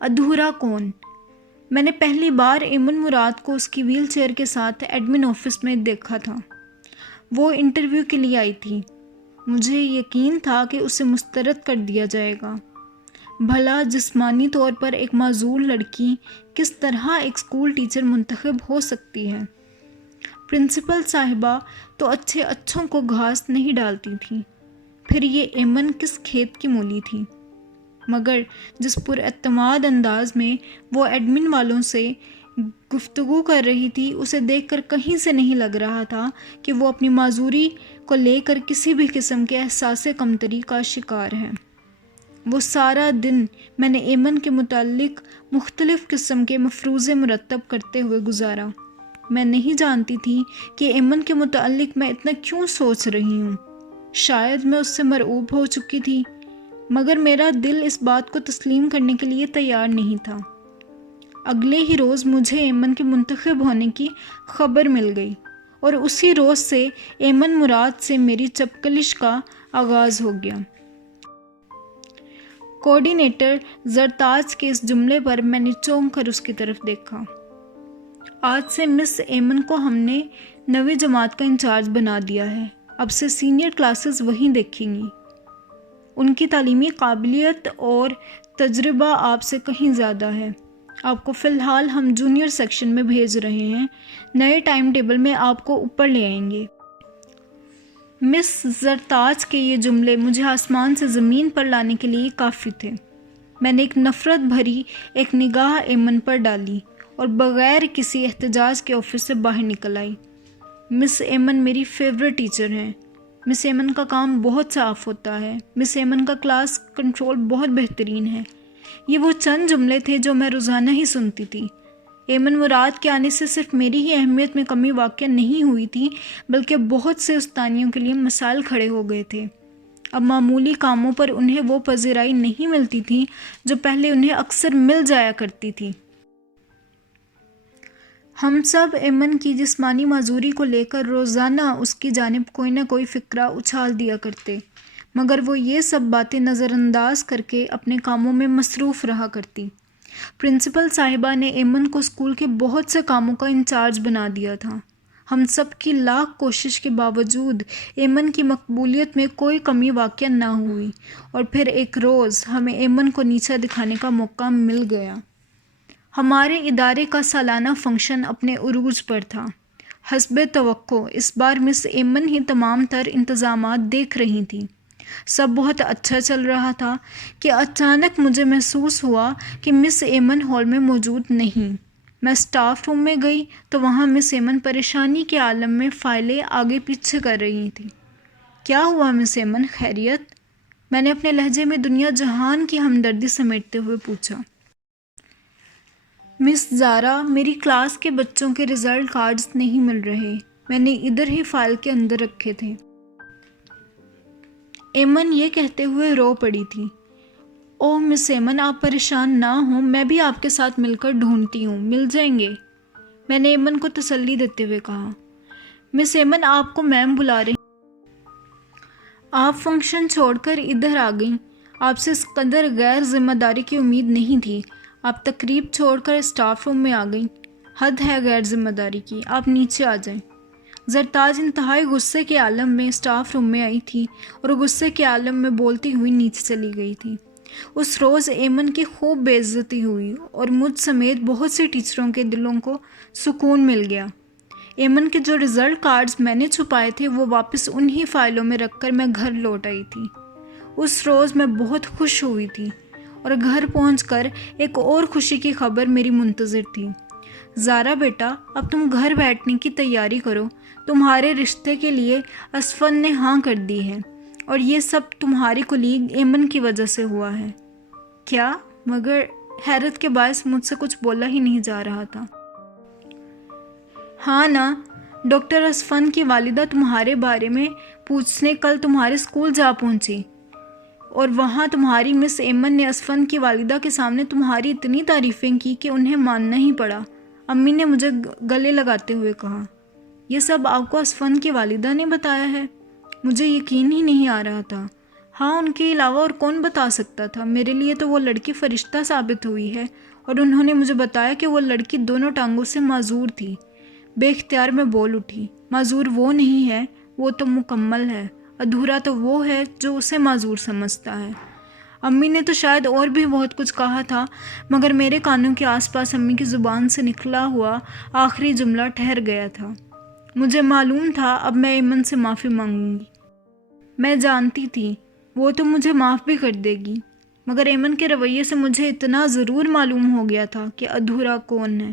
ادھورا کون؟ میں نے پہلی بار ایمن مراد کو اس کی ویل چیئر کے ساتھ ایڈمن آفس میں دیکھا تھا۔ وہ انٹرویو کے لیے آئی تھی۔ مجھے یقین تھا کہ اسے مسترد کر دیا جائے گا۔ بھلا جسمانی طور پر ایک معذور لڑکی کس طرح ایک اسکول ٹیچر منتخب ہو سکتی ہے؟ پرنسپل صاحبہ تو اچھوں کو گھاس نہیں ڈالتی تھی، پھر یہ ایمن کس کھیت کی مولی تھی؟ مگر جس پر اعتماد انداز میں وہ ایڈمن والوں سے گفتگو کر رہی تھی، اسے دیکھ کر کہیں سے نہیں لگ رہا تھا کہ وہ اپنی معذوری کو لے کر کسی بھی قسم کے احساس کمتری کا شکار ہے۔ وہ سارا دن میں نے ایمن کے متعلق مختلف قسم کے مفروضے مرتب کرتے ہوئے گزارا۔ میں نہیں جانتی تھی کہ ایمن کے متعلق میں اتنا کیوں سوچ رہی ہوں۔ شاید میں اس سے مرعوب ہو چکی تھی، مگر میرا دل اس بات کو تسلیم کرنے کے لیے تیار نہیں تھا۔ اگلے ہی روز مجھے ایمن کے منتخب ہونے کی خبر مل گئی، اور اسی روز سے ایمن مراد سے میری چپکلش کا آغاز ہو گیا۔ کوآرڈینیٹر زرتاج کے اس جملے پر میں نے چونک کر اس کی طرف دیکھا۔ آج سے مس ایمن کو ہم نے 9ویں جماعت کا انچارج بنا دیا ہے۔ اب سے سینئر کلاسز وہیں دیکھیں گی۔ ان کی تعلیمی قابلیت اور تجربہ آپ سے کہیں زیادہ ہے۔ آپ کو فی الحال ہم جونیئر سیکشن میں بھیج رہے ہیں، نئے ٹائم ٹیبل میں آپ کو اوپر لے آئیں گے۔ مس زرتاج کے یہ جملے مجھے آسمان سے زمین پر لانے کے لیے کافی تھے۔ میں نے ایک نفرت بھری ایک نگاہ ایمن پر ڈالی اور بغیر کسی احتجاج کے آفس سے باہر نکل آئی۔ مس ایمن میری فیورٹ ٹیچر ہیں۔ مس ایمن کا کام بہت صاف ہوتا ہے۔ مس ایمن کا کلاس کنٹرول بہت بہترین ہے۔ یہ وہ چند جملے تھے جو میں روزانہ ہی سنتی تھی۔ ایمن مراد کے آنے سے صرف میری ہی اہمیت میں کمی واقع نہیں ہوئی تھی، بلکہ بہت سے استانیوں کے لیے مسائل کھڑے ہو گئے تھے۔ اب معمولی کاموں پر انہیں وہ پذیرائی نہیں ملتی تھی جو پہلے انہیں اکثر مل جایا کرتی تھی۔ ہم سب ایمن کی جسمانی معذوری کو لے کر روزانہ اس کی جانب کوئی نہ کوئی فقرہ اچھال دیا کرتے، مگر وہ یہ سب باتیں نظر انداز کر کے اپنے کاموں میں مصروف رہا کرتی۔ پرنسپل صاحبہ نے ایمن کو اسکول کے بہت سے کاموں کا انچارج بنا دیا تھا۔ ہم سب کی لاکھ کوشش کے باوجود ایمن کی مقبولیت میں کوئی کمی واقع نہ ہوئی، اور پھر ایک روز ہمیں ایمن کو نیچا دکھانے کا موقع مل گیا۔ ہمارے ادارے کا سالانہ فنکشن اپنے عروج پر تھا۔ حسب توقع اس بار مس ایمن ہی تمام تر انتظامات دیکھ رہی تھیں۔ سب بہت اچھا چل رہا تھا کہ اچانک مجھے محسوس ہوا کہ مس ایمن ہال میں موجود نہیں۔ میں اسٹاف روم میں گئی تو وہاں مس ایمن پریشانی کے عالم میں فائلیں آگے پیچھے کر رہی تھیں۔ کیا ہوا مس ایمن، خیریت؟ میں نے اپنے لہجے میں دنیا جہان کی ہمدردی سمیٹتے ہوئے پوچھا۔ مس زارا، میری کلاس کے بچوں کے رزلٹ کارڈز نہیں مل رہے، میں نے ادھر ہی فائل کے اندر رکھے تھے۔ ایمن یہ کہتے ہوئے رو پڑی تھی۔ اوہ مس ایمن، آپ پریشان نہ ہوں، میں بھی آپ کے ساتھ مل کر ڈھونڈتی ہوں، مل جائیں گے، میں نے ایمن کو تسلی دیتے ہوئے کہا۔ مس ایمن، آپ کو میم بلا رہی۔ آپ فنکشن چھوڑ کر ادھر آ گئیں۔ آپ سے اس قدر غیر ذمہ داری کی امید نہیں تھی۔ آپ تقریب چھوڑ کر اسٹاف روم میں آ گئیں۔ حد ہے غیر ذمہ داری کی، آپ نیچے آ جائیں۔ زرتاج انتہائی غصے کے عالم میں اسٹاف روم میں آئی تھی اور غصے کے عالم میں بولتی ہوئی نیچے چلی گئی تھی۔ اس روز ایمن کی خوب بے عزتی ہوئی اور مجھ سمیت بہت سے ٹیچروں کے دلوں کو سکون مل گیا۔ ایمن کے جو رزلٹ کارڈز میں نے چھپائے تھے وہ واپس انہی فائلوں میں رکھ کر میں گھر لوٹ آئی تھی۔ اس روز میں بہت خوش ہوئی تھی، اور گھر پہنچ کر ایک اور خوشی کی خبر میری منتظر تھی۔ زارا بیٹا، اب تم گھر بیٹھنے کی تیاری کرو، تمہارے رشتے کے لیے اسفن نے ہاں کر دی ہے، اور یہ سب تمہاری کولیگ ایمن کی وجہ سے ہوا ہے۔ کیا؟ مگر حیرت کے باعث مجھ سے کچھ بولا ہی نہیں جا رہا تھا۔ ہاں نا، ڈاکٹر اسفن کی والدہ تمہارے بارے میں پوچھنے کل تمہارے اسکول جا پہنچی، اور وہاں تمہاری مس ایمن نے اسفن کی والدہ کے سامنے تمہاری اتنی تعریفیں کی کہ انہیں ماننا ہی پڑا۔ امی نے مجھے گلے لگاتے ہوئے کہا۔ یہ سب آپ کو اسفن کی والدہ نے بتایا ہے؟ مجھے یقین ہی نہیں آ رہا تھا۔ ہاں، ان کے علاوہ اور کون بتا سکتا تھا؟ میرے لیے تو وہ لڑکی فرشتہ ثابت ہوئی ہے، اور انہوں نے مجھے بتایا کہ وہ لڑکی دونوں ٹانگوں سے معذور تھی۔ بے اختیار میں بول اٹھی، معذور وہ نہیں ہے، وہ تو مکمل ہے، ادھورا تو وہ ہے جو اسے معذور سمجھتا ہے۔ امی نے تو شاید اور بھی بہت کچھ کہا تھا، مگر میرے کانوں کے آس پاس امی کی زبان سے نکلا ہوا آخری جملہ ٹھہر گیا تھا۔ مجھے معلوم تھا اب میں ایمن سے معافی مانگوں گی۔ میں جانتی تھی وہ تو مجھے معاف بھی کر دے گی، مگر ایمن کے رویے سے مجھے اتنا ضرور معلوم ہو گیا تھا کہ ادھورا کون ہے۔